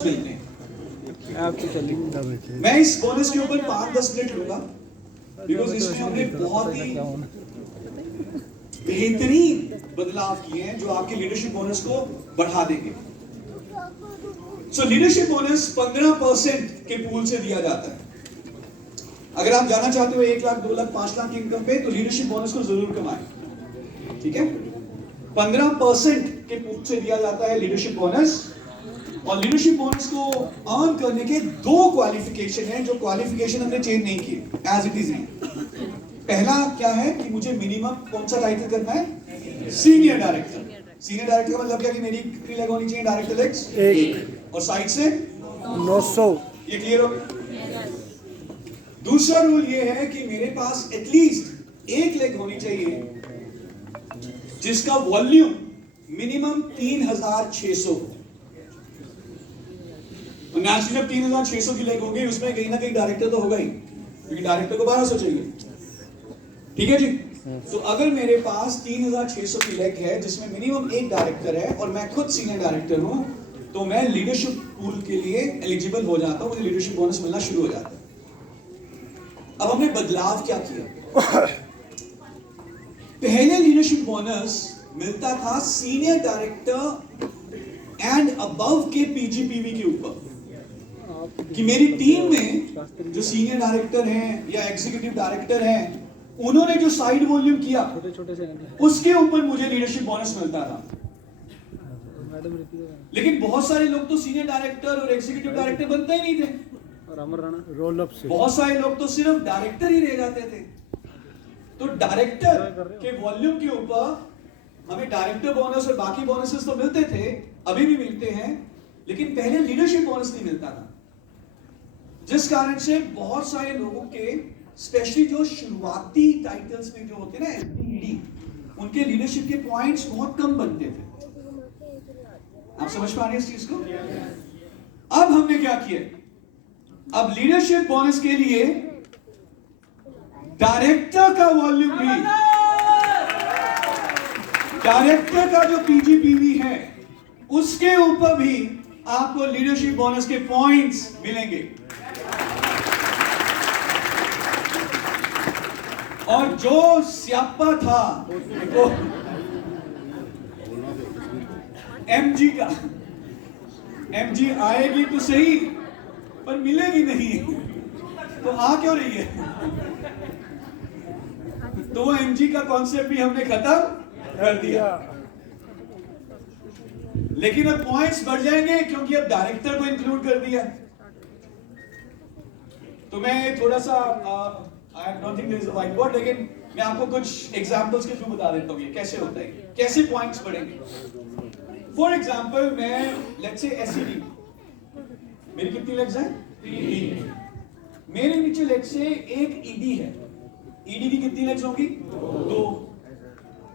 मिलते हैं। मैं इस बोनस के ऊपर 5-10 मिनट लूंगा बिकॉज इसमें हमने बहुत ही बेहतरीन बदलाव किए हैं जो आपके लीडरशिप बोनस को बढ़ा देंगे। लीडरशिप बोनस 15% के पूल से दिया जाता है। अगर आप जाना चाहते हो 1 लाख 2 लाख 5 लाख की इनकम पे तो लीडरशिप बोनस को जरूर कमाएं। ठीक है, 15% के पूल से दिया जाता है लीडरशिप बोनस। और लीडरशिप बोनस को अर्न करने के 2 क्वालिफिकेशन हैं जो क्वालिफिकेशन हमने चेंज नहीं किए, एज इट इज नहीं। पहला क्या है कि मुझे मिनिमम कौन सा टाइटल करना है, सीनियर डायरेक्टर। सीनियर डायरेक्टर का मतलब क्या कि मेरी कितनी लेग होनी चाहिए, डायरेक्टर लेग्स 1 और साइड से 900। ये क्लियर हो? दूसरा रूल ये है कि मेरे पास एटलीस्ट 1 लेग होनी चाहिए जिसका वॉल्यूम मिनिमम 3600। नेचुरली जब 3600 की लेग होगी उसमें कहीं ना कहीं डायरेक्टर तो होगा ही, क्योंकि डायरेक्टर को 1200 चाहिए। ठीक है जी। तो अगर मेरे पास 3600 की लेग है जिसमें मिनिमम 1 डायरेक्टर है और मैं खुद सीनियर डायरेक्टर हूं तो मैं लीडरशिप पूल के लिए एलिजिबल हो जाता हूं, मुझे लीडरशिप बोनस मिलना शुरू हो जाता है। अब हमने बदलाव क्या किया? पहले लीडरशिप बोनस मिलता था सीनियर डायरेक्टर एंड अबव के पीजीपीवी के ऊपर, कि मेरी टीम में जो सीनियर डायरेक्टर हैं या एग्जीक्यूटिव डायरेक्टर हैं उन्होंने जो साइड वॉल्यूम किया उसके ऊपर मुझे लीडरशिप बोनस मिलता था। लेकिन बहुत सारे लोग तो सीनियर डायरेक्टर और एग्जीक्यूटिव डायरेक्टर बनते ही नहीं थे, रोल अप से बहुत सारे लोग तो सिर्फ डायरेक्टर ही रह जाते थे। तो डायरेक्टर के वॉल्यूम के ऊपर हमें डायरेक्टर बोनस और बाकी बोनसेस तो मिलते थे, अभी भी मिलते हैं, लेकिन पहले लीडरशिप बोनस नहीं मिलता था। जिस कारण से बहुत सारे लोगों के स्पेशली जो शुरुआती टाइटल्स में जो होते ना एसडीडी, उनके लीडरशिप के पॉइंट्स बहुत कम बनते थे। आप समझ पा रहे हैं इस चीज को? अब हमने क्या किया, अब लीडरशिप बोनस के लिए डायरेक्टर का वॉल्यूम भी, डायरेक्टर का जो पीजीपीवी है उसके ऊपर भी आपको लीडरशिप बोनस के पॉइंट्स मिलेंगे। और जो स्यापा था वो एमजी का, एमजी आएगी तो सही पर मिलेगी नहीं, तो आ क्यों रही है? तो वो एमजी का कॉन्सेप्ट भी हमने खत्म कर दिया। लेकिन अब पॉइंट्स बढ़ जाएंगे क्योंकि अब डायरेक्टर को इंक्लूड कर दिया। तो मैं थोड़ा सा I don't think there is a whiteboard, लेकिन मैं आपको कुछ एग्जांपल्स के थ्रू बता देता हूं ये कैसे होता है, कैसे पॉइंट्स बढ़ेंगे। फॉर एग्जांपल मैं लेट्स से एसईडी, मेरी कितनी लेग्स हैं? 3। मेरे नीचे लेट्स से एक ईडी है, ईडी की कितनी लेग्स होंगी? 2।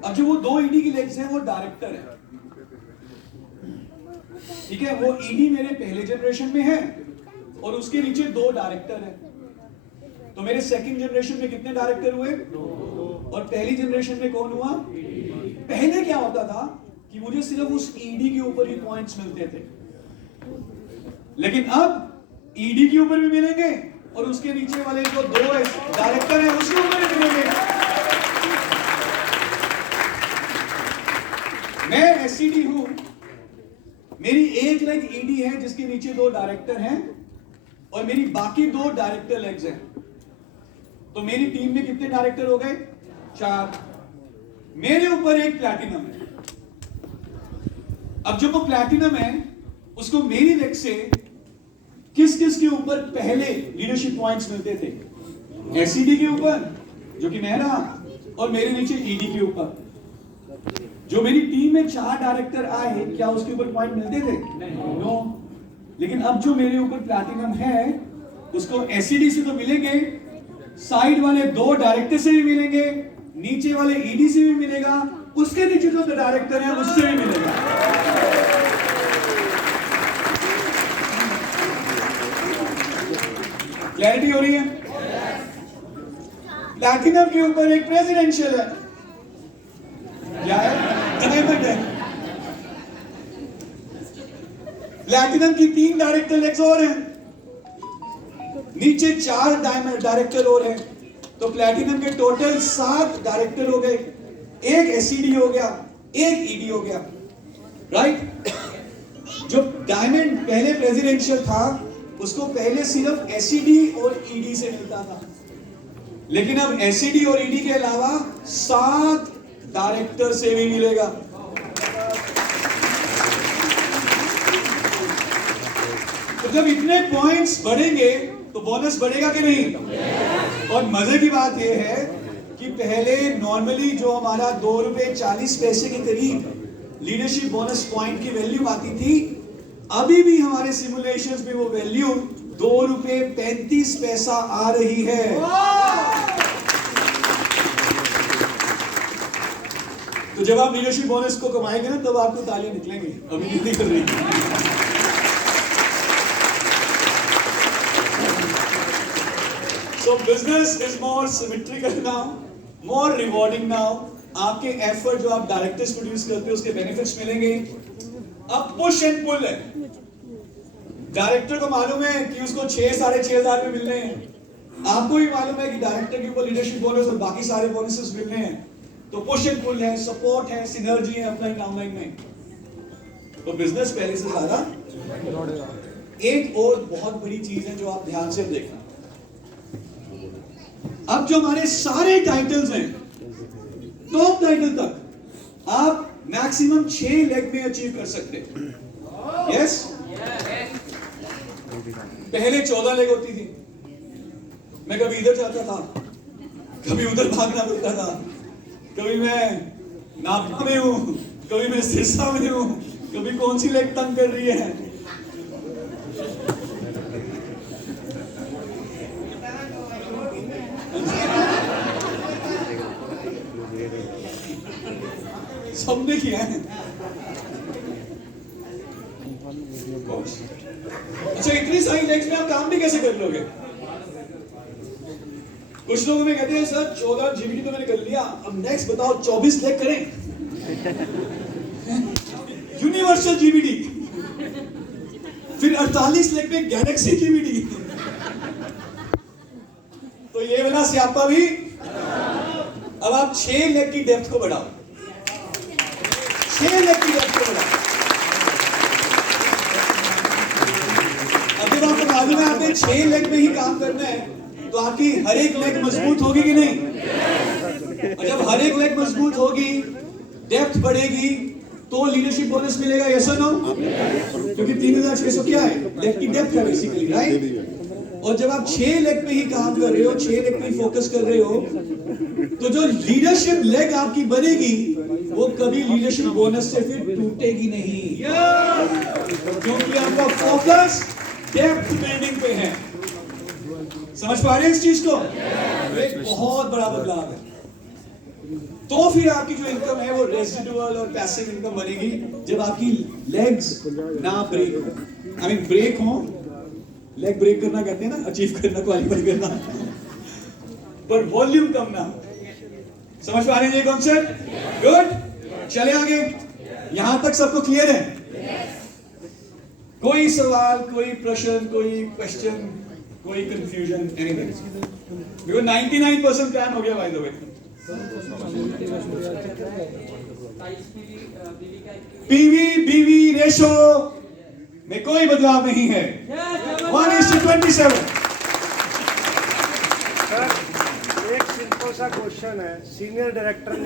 अब जो वो 2 ईडी की लेग्स हैं वो डायरेक्टर है। ठीक है, वो ईडी मेरे पहले जनरेशन में है और उसके नीचे 2 डायरेक्टर है। तो मेरे सेकंड जनरेशन में कितने डायरेक्टर हुए? 2। और पहली जनरेशन में कौन हुआ? पहले क्या होता था कि मुझे सिर्फ उस ईडी के ऊपर ही पॉइंट्स मिलते थे, लेकिन अब ईडी के ऊपर भी मिलेंगे और उसके नीचे वाले जो 2 डायरेक्टर हैं उसके ऊपर भी मिलेंगे। मैं एसईडी हूं, मेरी 1 लेग ईडी है जिसके नीचे 2 डायरेक्टर हैं और मेरी बाकी 2 डायरेक्टर लेग्स हैं। तो मेरी टीम में कितने डायरेक्टर हो गए? 4। मेरे ऊपर एक प्लैटिनम है। अब जो वो प्लैटिनम है उसको मेरी लेग से किस किस के ऊपर पहले लीडरशिप पॉइंट्स मिलते थे? एसईडी के ऊपर जो कि मैं रहा, और मेरे नीचे ईडी के ऊपर। जो मेरी टीम में 4 डायरेक्टर आए, क्या उसके ऊपर पॉइंट मिलते थे? नो। लेकिन अब जो मेरे ऊपर प्लैटिनम है उसको एसईडी से तो मिलेंगे, साइड वाले 2 डायरेक्टर से भी मिलेंगे, नीचे वाले ईडी से भी मिलेगा, उसके नीचे जो डायरेक्टर है उससे भी मिलेगा। क्लैरिटी हो रही है? प्लैटिनम के ऊपर एक प्रेसिडेंशियल है, क्या है? डायमंड है। प्लैटिनम की 3 डायरेक्टर लेग्स और हैं, नीचे 4 डायरेक्टर और हैं, तो प्लैटिनम के टोटल 7 डायरेक्टर हो गए, एक एसईडी हो गया, एक ईडी हो गया, राइट। जो डायमंड पहले प्रेसिडेंशियल था उसको पहले सिर्फ एसईडी और ईडी से मिलता था, लेकिन अब एसईडी और ईडी के अलावा 7 डायरेक्टर से भी मिलेगा। तो जब इतने पॉइंट्स बढ़ेंगे तो बोनस बढ़ेगा कि नहीं? और मजे की बात यह है कि पहले नॉर्मली जो हमारा 2 रुपए 40 पैसे के करीब लीडरशिप बोनस पॉइंट की वैल्यू आती थी, अभी भी हमारे सिमुलेशंस में वो वैल्यू 2 रुपए 35 पैसा आ रही है। तो जब आप लीडरशिप बोनस को कमाएंगे ना, तब आपको तालियां निकलेंगी, अभी नहीं कर रही। So business is more symmetrical now, more rewarding now. आपके एफर्ट जो आप डायरेक्टर्स प्रोड्यूस करते हो उसके बेनिफिट्स मिलेंगे। अब पुश एंड पुल है, डायरेक्टर को मालूम है कि उसको 6-6,500 में मिलने हैं, आपको भी मालूम है कि डायरेक्टर के ऊपर लीडरशिप बोनस और बाकी सारे बोनसेस मिलने हैं, तो पुश एंड पुल है, सपोर्ट है, सिनर्जी है अपलाइन डाउनलाइन में, तो बिजनेस पहले से ज्यादा। एक और बहुत बड़ी चीज है जो आप ध्यान से देखना, अब जो हमारे सारे टाइटल्स हैं टॉप टाइटल तक आप मैक्सिमम 6 लेग में अचीव कर सकते हैं। यस, पहले 14 लेग होती थी, मैं कभी इधर जाता था, कभी उधर भागना पड़ता था, कभी मैं नापा में हूं, कभी मैं सिरसा में हूं, कभी कौन सी लेग तंग कर रही है। सबने किया है। अच्छा, इतनी सारी लेग्स में आप काम भी कैसे कर लोगे? कुछ लोग में कहते हैं सर 14 जीबीटी तो मैंने कर लिया, अब नेक्स्ट बताओ 24 लेग करें। यूनिवर्सल जीबीटी, फिर 48 लेग पे गैलेक्सी जीबीटी, तो ये वाला स्यापा भी। अब आप 6 लेग की डेप्थ को बढ़ाओ, 6 लेग की डेप्थ को बढ़ाओ। अब जब आपको मालूम है आपने 6 लेग में ही काम करना है, तो आपकी हर एक लेग मजबूत होगी कि नहीं? और जब हर एक लेग मजबूत होगी, डेप्थ बढ़ेगी, तो लीडरशिप बोनस मिलेगा। यस और नो? क्योंकि 3600 क्या है? लेग की डेप्थ है बेसिकली, राइट? और जब आप 6 लेग पे ही काम कर रहे हो, 6 लेग पे ही फोकस कर रहे हो, तो जो लीडरशिप लेग आपकी बनेगी वो कभी लीडरशिप बोनस से फिर टूटेगी नहीं, क्योंकि आपका फोकस डेप्थ बिल्डिंग पे है। समझ पा रहे हैं इस चीज को? एक बहुत बड़ा बदलाव है। तो फिर आपकी जो इनकम है वो रेजिडुअल और पैसिव इनकम बनेगी जब आपकी लेग्स ना ब्रेक हो। आई मीन ब्रेक हो, लेग ब्रेक करना कहते हैं ना, अचीव करना, क्वालिफाई करना, पर वॉल्यूम कम ना हो। समझ पा रहे हैं ये कॉन्सेप्ट? गुड, चले आगे। यहां तक सबको क्लियर है? कोई सवाल, कोई प्रश्न, कोई क्वेश्चन, कोई कंफ्यूजन, एनीथिंग? देखो 99% क्रैम हो गया बाय द वे। पीवी बीवी रेशो में कोई बदलाव नहीं है, 1:27। सर, एक सिंपल सा क्वेश्चन है, सीनियर डायरेक्टर